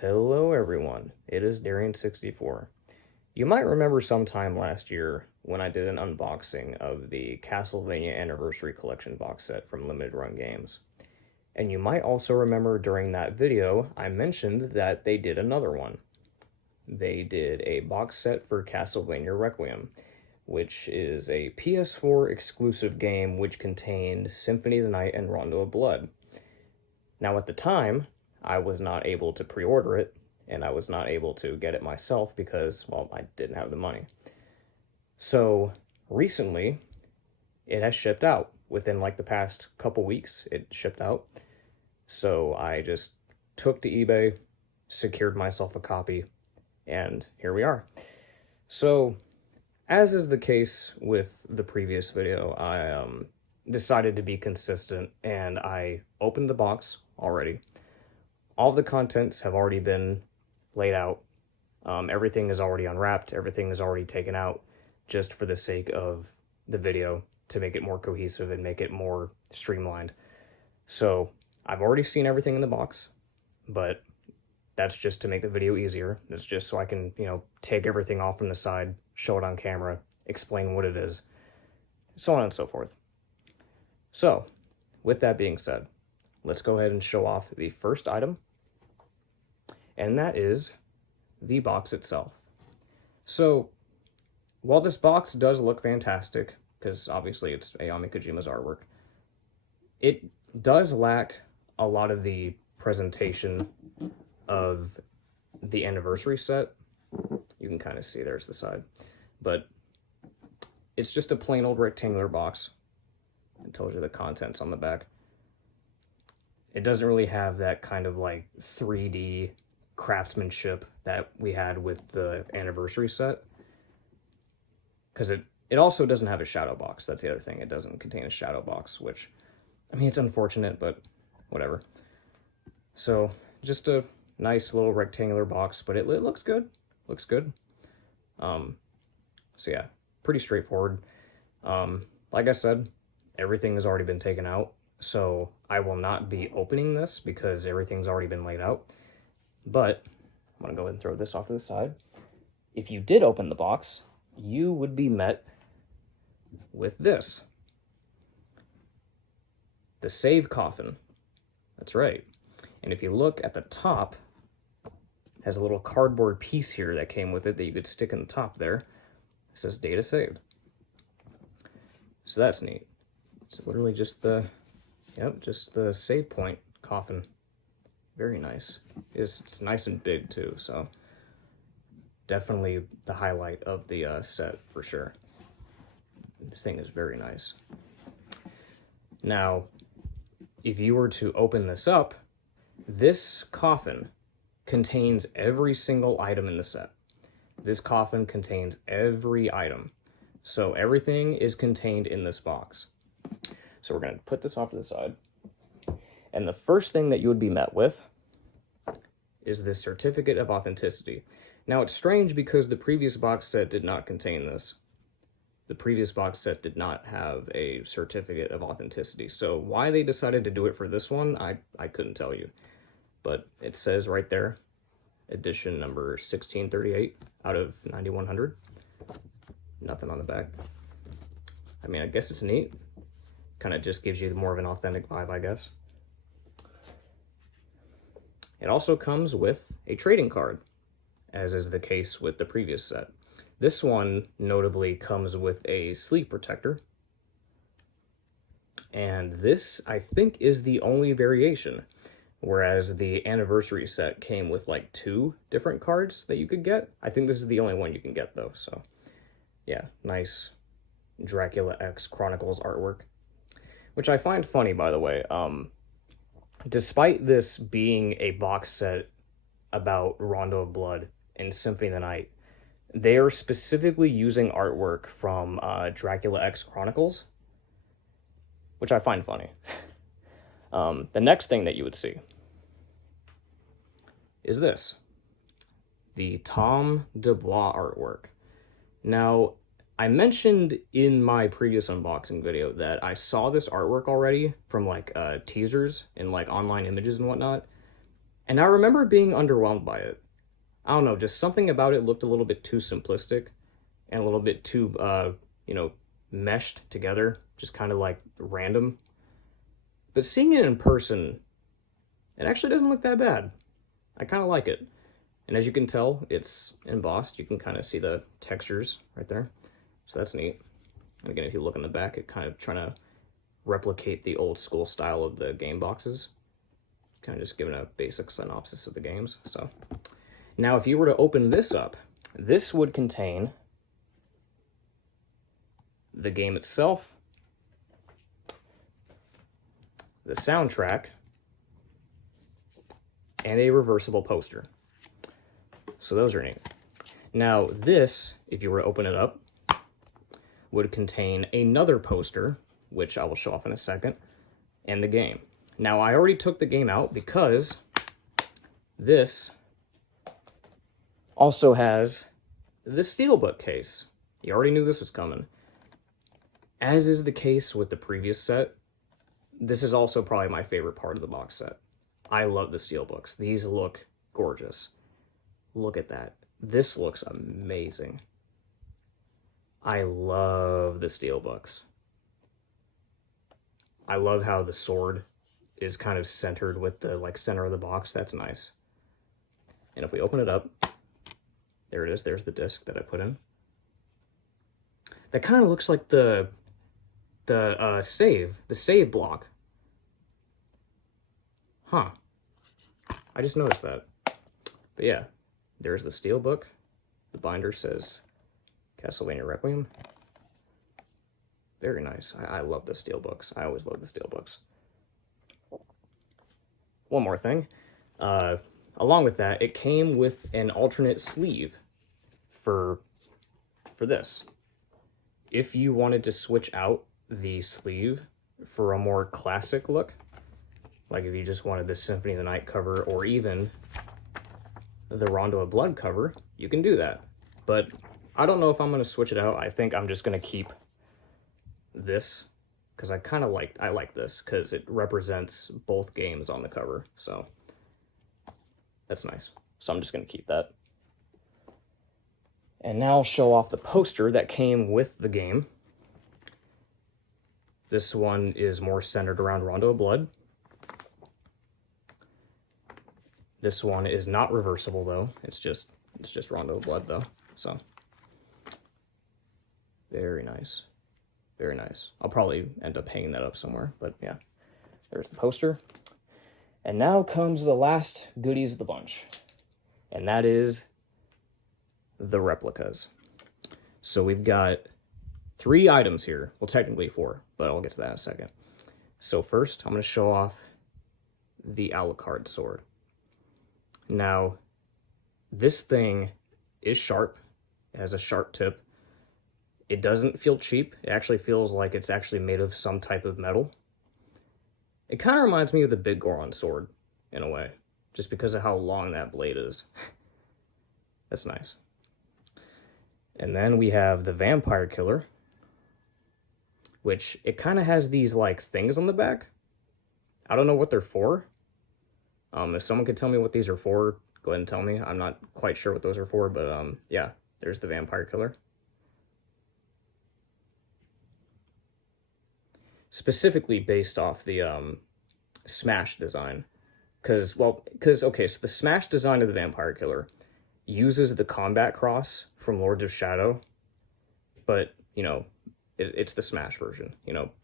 Hello everyone, it is Darian64. You might remember sometime last year when I did an unboxing of the Castlevania Anniversary Collection box set from Limited Run Games. And you might also remember during that video I mentioned that they did another one. They did a box set for Castlevania Requiem, which is a PS4 exclusive game which contained Symphony of the Night and Rondo of Blood. Now at the time, I was not able to pre-order it, and I was not able to get it myself because, well, I didn't have the money. So, recently, it has shipped out. Within, like, the past couple weeks, it shipped out. So, I just took to eBay, secured myself a copy, and here we are. So, as is the case with the previous video, I decided to be consistent, and I opened the box already. All the contents have already been laid out. Everything is already unwrapped. Everything is already taken out just for the sake of the video to make it more cohesive and make it more streamlined. So I've already seen everything in the box, but that's just to make the video easier. It's just so I can, take everything off from the side, show it on camera, explain what it is, so on and so forth. So with that being said, let's go ahead and show off the first item, and that is the box itself. So, while this box does look fantastic, because obviously it's Ayami Kojima's artwork, it does lack a lot of the presentation of the anniversary set. You can kind of see there's the side, but it's just a plain old rectangular box. It tells you the contents on the back. It doesn't really have that kind of like 3D craftsmanship that we had with the anniversary set. Because it also doesn't have a shadow box. That's the other thing. It doesn't contain a shadow box, which, I mean, it's unfortunate, but whatever. So, just a nice little rectangular box, but it looks good. Looks good. So yeah, pretty straightforward. Like I said, everything has already been taken out. So I will not be opening this because everything's already been laid out. But I'm going to go ahead and throw this off to the side. If you did open the box, you would be met with this. The save coffin. That's right. And if you look at the top, it has a little cardboard piece here that came with it that you could stick in the top there. It says data saved. So that's neat. It's literally just the save point coffin. Very nice. It's nice and big too, so definitely the highlight of the set for sure. This thing is very nice. Now, if you were to open this up, this coffin contains every single item in the set. This coffin contains every item. So everything is contained in this box. So we're going to put this off to the side. And the first thing that you would be met with is this certificate of authenticity. Now it's strange because the previous box set did not contain this. The previous box set did not have a certificate of authenticity. So why they decided to do it for this one, I couldn't tell you. But it says right there, edition number 1638 out of 9100. Nothing on the back. I mean, I guess it's neat. Kind of just gives you more of an authentic vibe, I guess. It also comes with a trading card, as is the case with the previous set. This one notably comes with a sleeve protector. And this, I think, is the only variation. Whereas the anniversary set came with like 2 different cards that you could get. I think this is the only one you can get though, so yeah, nice Dracula X Chronicles artwork. Which I find funny, by the way. Despite this being a box set about Rondo of Blood and Symphony of the Night, they are specifically using artwork from Dracula X Chronicles, which I find funny. The next thing that you would see is this. The Tom Dubois artwork. Now, I mentioned in my previous unboxing video that I saw this artwork already from like teasers and like online images and whatnot, And I remember being underwhelmed by it. I don't know, just something about it looked a little bit too simplistic and a little bit too, meshed together, just kind of like random. But seeing it in person, it actually doesn't look that bad. I kind of like it. And as you can tell, it's embossed. You can kind of see the textures right there. So that's neat. And again, if you look in the back, it kind of trying to replicate the old school style of the game boxes. Kind of just giving a basic synopsis of the games. So now if you were to open this up, this would contain the game itself, the soundtrack, and a reversible poster. So those are neat. Now this, if you were to open it up, would contain another poster, which I will show off in a second, and the game. Now I already took the game out because this also has the steelbook case. You already knew this was coming. As is the case with the previous set, this is also probably my favorite part of the box set. I love the steelbooks. These look gorgeous. Look at that. This looks amazing. I love the steelbooks. I love how the sword is kind of centered with the center of the box. That's nice. And if we open it up, there it is. There's the disc that I put in. That kind of looks like the save block. Huh. I just noticed that. But yeah, there's the steelbook. The binder says Castlevania Requiem. Very nice. I love the steelbooks. I always love the steelbooks. One more thing. Along with that, it came with an alternate sleeve for this. If you wanted to switch out the sleeve for a more classic look, like if you just wanted the Symphony of the Night cover or even the Rondo of Blood cover, you can do that. But I don't know if I'm going to switch it out. I think I'm just going to keep this because I like this because it represents both games on the cover. So that's nice. So I'm just going to keep that. And now I'll show off the poster that came with the game. This one is more centered around Rondo of Blood. This one is not reversible though. It's just Rondo of Blood though. So very nice. Very nice. I'll probably end up hanging that up somewhere, but yeah. There's the poster. And now comes the last goodies of the bunch. And that is the replicas. So we've got 3 items here. Well, technically 4, but I'll get to that in a second. So first, I'm going to show off the Alucard sword. Now, this thing is sharp. It has a sharp tip. It doesn't feel cheap. It actually feels like it's actually made of some type of metal. It kind of reminds me of the Big Goron sword, in a way, just because of how long that blade is. That's nice. And then we have the Vampire Killer, which it kind of has these things on the back. I don't know what they're for. If someone could tell me what these are for, go ahead and tell me. I'm not quite sure what those are for, but yeah, there's the Vampire Killer. Specifically based off the Smash design. Okay, so the Smash design of the Vampire Killer uses the Combat Cross from Lords of Shadow, but, it's the Smash version.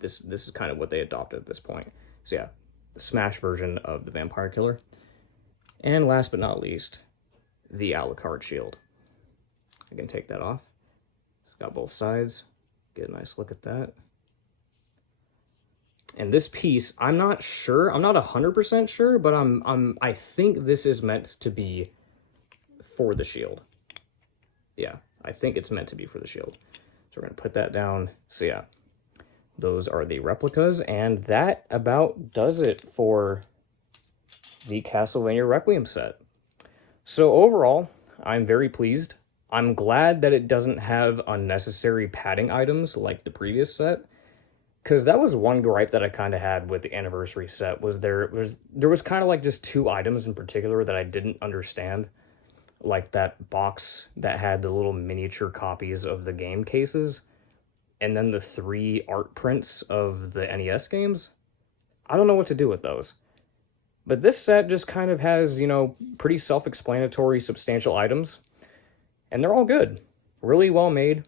This is kind of what they adopted at this point. So yeah, the Smash version of the Vampire Killer. And last but not least, the Alucard shield. I can take that off. It's got both sides. Get a nice look at that. And this piece, I'm not sure. I'm not 100% sure, but I think this is meant to be for the shield. Yeah, I think it's meant to be for the shield. So we're going to put that down. So yeah, those are the replicas, and that about does it for the Castlevania Requiem set. So overall, I'm very pleased. I'm glad that it doesn't have unnecessary padding items like the previous set, Because that was one gripe that I kind of had with the anniversary set, was there was kind of like just two items in particular that I didn't understand, like that box that had the little miniature copies of the game cases, and then the 3 art prints of the NES games. I don't know what to do with those. But this set just kind of has, pretty self-explanatory, substantial items, and they're all good. Really well made.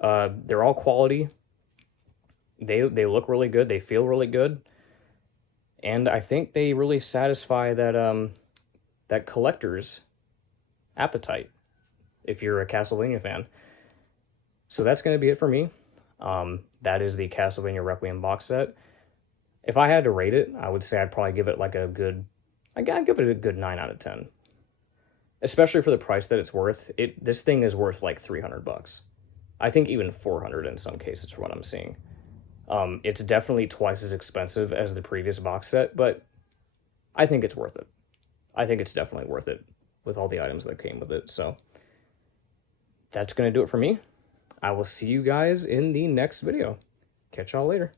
They're all quality. They look really good. They feel really good. And I think they really satisfy that collector's appetite, if you're a Castlevania fan. So that's going to be it for me. That is the Castlevania Requiem box set. If I had to rate it, I would say I'd probably give it like a good... I'd give it a good 9 out of 10. Especially for the price that it's worth. This thing is worth like $300. I think even 400 in some cases for what I'm seeing. It's definitely twice as expensive as the previous box set, but I think it's worth it. I think it's definitely worth it with all the items that came with it. So that's going to do it for me. I will see you guys in the next video. Catch y'all later.